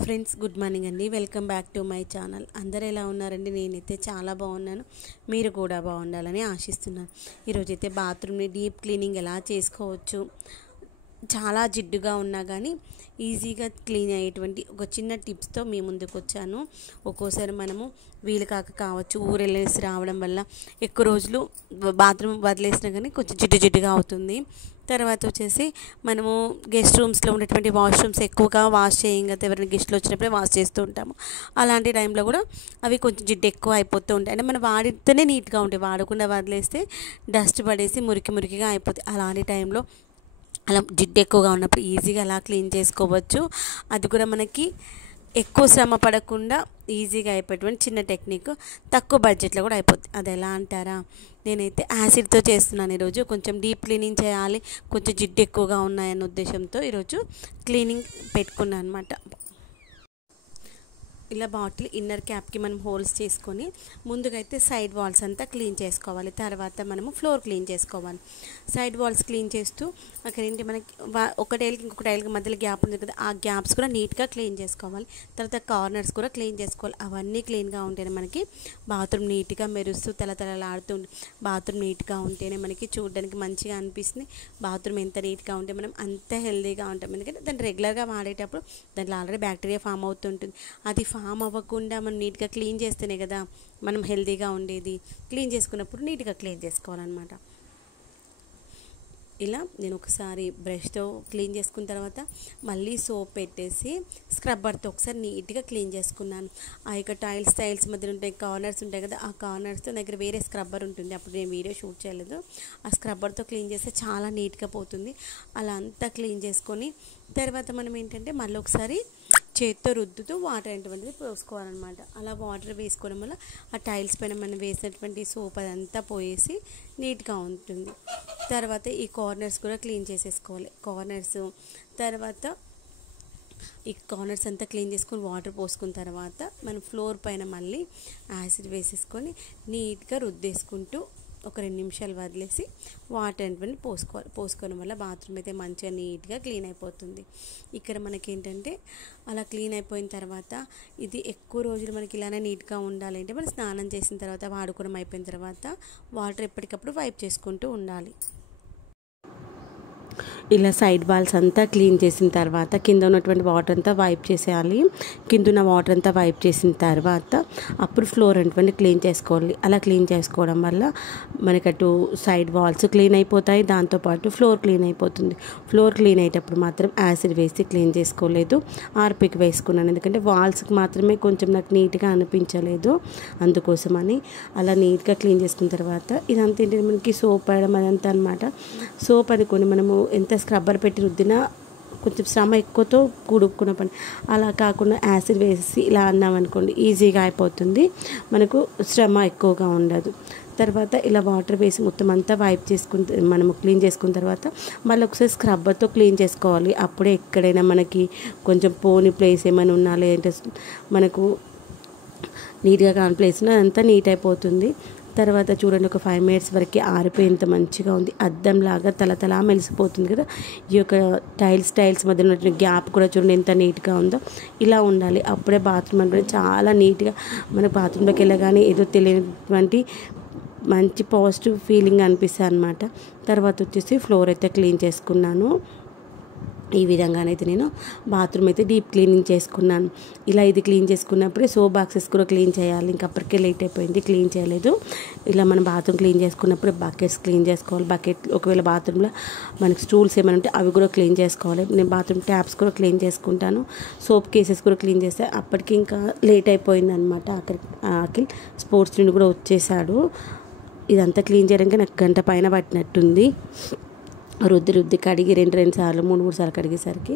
Friends good morning అండి. Welcome back to my channel. అందరూ ఎలా ఉన్నారండి? నేనైతే చాలా బాగున్నాను. మీరు కూడా బాగుండాలని ఆశిస్తున్నాను. ఈరోజైతే బాత్రూమ్ని డీప్ క్లీనింగ్ ఎలా చేసుకోవచ్చు, చాలా జిడ్డుగా ఉన్నా కానీ ఈజీగా క్లీన్ అయ్యేటువంటి ఒక చిన్న టిప్స్తో మీ ముందుకు వచ్చాను. ఒక్కోసారి మనము వీలు కావచ్చు, ఊరెళ్ళేసి రావడం వల్ల ఎక్కువ రోజులు బాత్రూమ్ వదిలేసినా కానీ కొంచెం జిడ్డుగా అవుతుంది. తర్వాత వచ్చేసి మనము గెస్ట్ రూమ్స్లో ఉన్నటువంటి వాష్రూమ్స్ ఎక్కువగా వాష్ చేయం కదా, ఎవరైనా గెస్ట్లు వచ్చినప్పుడే వాష్ చేస్తూ ఉంటాము. అలాంటి టైంలో కూడా అవి కొంచెం జిడ్డు ఎక్కువ అయిపోతూ ఉంటాయి. అంటే మనం వాడితేనే నీట్గా ఉంటాయి, వాడకుండా వదిలేస్తే డస్ట్ పడేసి మురికిగా అయిపోతాయి. అలాంటి టైంలో అలా జిడ్డు ఎక్కువగా ఉన్నప్పుడు ఈజీగా అలా క్లీన్ చేసుకోవచ్చు. అది కూడా మనకి ఎక్కువ శ్రమ పడకుండా ఈజీగా అయిపోయేటువంటి చిన్న టెక్నిక్, తక్కువ బడ్జెట్లో కూడా అయిపోతుంది. అది ఎలా అంటారా? నేనైతే యాసిడ్తో చేస్తున్నాను ఈరోజు. కొంచెం డీప్ క్లీనింగ్ చేయాలి, కొంచెం జిడ్డు ఎక్కువగా ఉన్నాయన్న ఉద్దేశంతో ఈరోజు క్లీనింగ్ పెట్టుకున్నాను అనమాట. ఇలా బాటిల్ ఇన్నర్ క్యాప్కి మనం హోల్స్ చేసుకొని ముందుగా అయితే సైడ్ వాల్స్ అంతా క్లీన్ చేసుకోవాలి. తర్వాత మనము ఫ్లోర్ క్లీన్ చేసుకోవాలి. సైడ్ వాల్స్ క్లీన్ చేస్తూ అక్కడ ఏంటి మనకి ఒక టైల్కి ఇంకొక టైల్కి మధ్యలో గ్యాప్ ఉంది కదా, ఆ గ్యాప్స్ కూడా నీట్గా క్లీన్ చేసుకోవాలి. తర్వాత కార్నర్స్ కూడా క్లీన్ చేసుకోవాలి. అవన్నీ క్లీన్గా ఉంటేనే మనకి బాత్రూమ్ నీట్గా మెరుస్తూ తలతలలాడుతూ బాత్రూమ్ నీట్గా ఉంటేనే మనకి చూడడానికి మంచిగా అనిపిస్తుంది. బాత్రూమ్ ఎంత నీట్గా ఉంటే మనం అంత హెల్తీగా ఉంటాం. ఎందుకంటే దాన్ని రెగ్యులర్గా వాడేటప్పుడు దాంట్లో ఆల్రెడీ బ్యాక్టీరియా ఫామ్ అవుతుంటుంది. అది ఫామ్ అవ్వకుండా మనం నీట్గా క్లీన్ చేస్తేనే కదా మనం హెల్తీగా ఉండేది. క్లీన్ చేసుకున్నప్పుడు నీట్గా క్లీన్ చేసుకోవాలన్నమాట. ఇలా నేను ఒకసారి బ్రష్తో క్లీన్ చేసుకున్న తర్వాత మళ్ళీ సోప్ పెట్టేసి స్క్రబ్బర్తో ఒకసారి నీట్గా క్లీన్ చేసుకున్నాను. ఆ యొక్క టైల్స్ మధ్యలో ఉంటాయి, కార్నర్స్ ఉంటాయి కదా, ఆ కార్నర్స్తో దగ్గర వేరే స్క్రబ్బర్ ఉంటుంది. అప్పుడు నేను వీడియో షూట్ చేయలేదు. ఆ స్క్రబ్బర్తో క్లీన్ చేస్తే చాలా నీట్గా పోతుంది. అలా అంతా క్లీన్ చేసుకొని తర్వాత మనం ఏంటంటే మళ్ళీ ఒకసారి చేత్తో రుద్దుతూ వాటర్ అటువంటిది పోసుకోవాలన్నమాట. అలా వాటర్ వేసుకోవడం వల్ల ఆ టైల్స్ పైన మనం వేసినటువంటి సోప్ అదంతా పోయేసి నీట్గా ఉంటుంది. తర్వాత ఈ కార్నర్స్ కూడా క్లీన్ చేసేసుకోవాలి. తర్వాత ఈ కార్నర్స్ అంతా క్లీన్ చేసుకొని వాటర్ పోసుకున్న తర్వాత మనం ఫ్లోర్ పైన మళ్ళీ యాసిడ్ వేసేసుకొని నీట్గా రుద్దేసుకుంటూ ఒక 2 నిమిషాలు వదిలేసి వాటర్ అనేటువంటి పోసుకోవడం వల్ల బాత్రూమ్ అయితే మంచిగా నీట్గా క్లీన్ అయిపోతుంది. ఇక్కడ మనకేంటంటే అలా క్లీన్ అయిపోయిన తర్వాత ఇది ఎక్కువ రోజులు మనకి ఇలానే నీట్గా ఉండాలి అంటే మనం స్నానం చేసిన తర్వాత వాడుకోవడం అయిపోయిన తర్వాత వాటర్ ఎప్పటికప్పుడు వైప్ చేసుకుంటూ ఉండాలి. ఇలా సైడ్ వాల్స్ అంతా క్లీన్ చేసిన తర్వాత కింద ఉన్నటువంటి వాటర్ అంతా వైప్ చేసేయాలి. కింద ఉన్న వాటర్ అంతా వైప్ చేసిన తర్వాత అప్పుడు ఫ్లోర్ అనేటువంటి క్లీన్ చేసుకోవాలి. అలా క్లీన్ చేసుకోవడం వల్ల మనకి అటు సైడ్ వాల్స్ క్లీన్ అయిపోతాయి, దాంతోపాటు ఫ్లోర్ క్లీన్ అయిపోతుంది. ఫ్లోర్ క్లీన్ అయ్యేటప్పుడు మాత్రం యాసిడ్ వేసి క్లీన్ చేసుకోలేదు, ఆర్పిక్ వేసుకున్నాను. ఎందుకంటే వాల్స్కి మాత్రమే కొంచెం నాకు నీట్గా అనిపించలేదు, అందుకోసమని అలా నీట్గా క్లీన్ చేసుకున్న తర్వాత ఇదంతా ఏంటంటే మనకి సోప్ వేయడం అదంతా అనమాట. సోప్ అనుకొని మనము ఎంత స్క్రబ్బర్ పెట్టి రుద్దినా కొంచెం శ్రమ ఎక్కువతో కూడుకున్న పని. అలా కాకుండా యాసిడ్ వేసి ఇలా అన్నామనుకోండి ఈజీగా అయిపోతుంది, మనకు శ్రమ ఎక్కువగా ఉండదు. తర్వాత ఇలా వాటర్ వేసి మొత్తం అంతా వైప్ చేసుకుని మనము క్లీన్ చేసుకున్న తర్వాత మళ్ళీ ఒకసారి స్క్రబ్బర్తో క్లీన్ చేసుకోవాలి. అప్పుడే ఎక్కడైనా మనకి కొంచెం పోని ప్లేస్ ఏమైనా ఉన్నా లేదంటే మనకు నీట్గా కాని ప్లేస్ అదంతా నీట్ అయిపోతుంది. తర్వాత చూడండి, ఒక 5 మినిట్స్ వరకు ఆరిపోయేంత మంచిగా ఉంది. అద్దంలాగా తలతలా మెలిసిపోతుంది కదా. ఈ యొక్క టైల్స్ మధ్య ఉన్న గ్యాప్ కూడా చూడండి ఎంత నీట్గా ఉందో. ఇలా ఉండాలి, అప్పుడే బాత్రూమ్ అంటే చాలా నీట్గా మన బాత్రూంలోకి వెళ్ళగానే ఏదో తెలియనటువంటి మంచి పాజిటివ్ ఫీలింగ్ అనిపిస్తుంది అనమాట. తర్వాత వచ్చేసి ఫ్లోర్ అయితే క్లీన్ చేసుకున్నాను. ఈ విధంగానైతే నేను బాత్రూమ్ అయితే డీప్ క్లీనింగ్ చేసుకున్నాను. ఇలా ఇది క్లీన్ చేసుకున్నప్పుడే సోప్ బాక్సెస్ కూడా క్లీన్ చేయాలి. ఇంకా అప్పటికే లేట్ అయిపోయింది, క్లీన్ చేయలేదు. ఇలా మనం బాత్రూమ్ క్లీన్ చేసుకున్నప్పుడు బకెట్స్ క్లీన్ చేసుకోవాలి. ఒకవేళ బాత్రూంలో మనకి స్టూల్స్ ఏమైనా ఉంటే అవి కూడా క్లీన్ చేసుకోవాలి. నేను బాత్రూమ్ ట్యాప్స్ కూడా క్లీన్ చేసుకుంటాను, సోప్ కేసెస్ కూడా క్లీన్ చేస్తే అప్పటికి ఇంకా లేట్ అయిపోయింది అనమాట. అఖిల్ స్పోర్ట్స్ నుండి కూడా వచ్చేసాడు. ఇదంతా క్లీన్ చేయడానికి నాకు 1 గంట పైన పట్టినట్టుంది. రుద్ది కడిగి 2 సార్లు 3 సార్లు కడిగేసరికి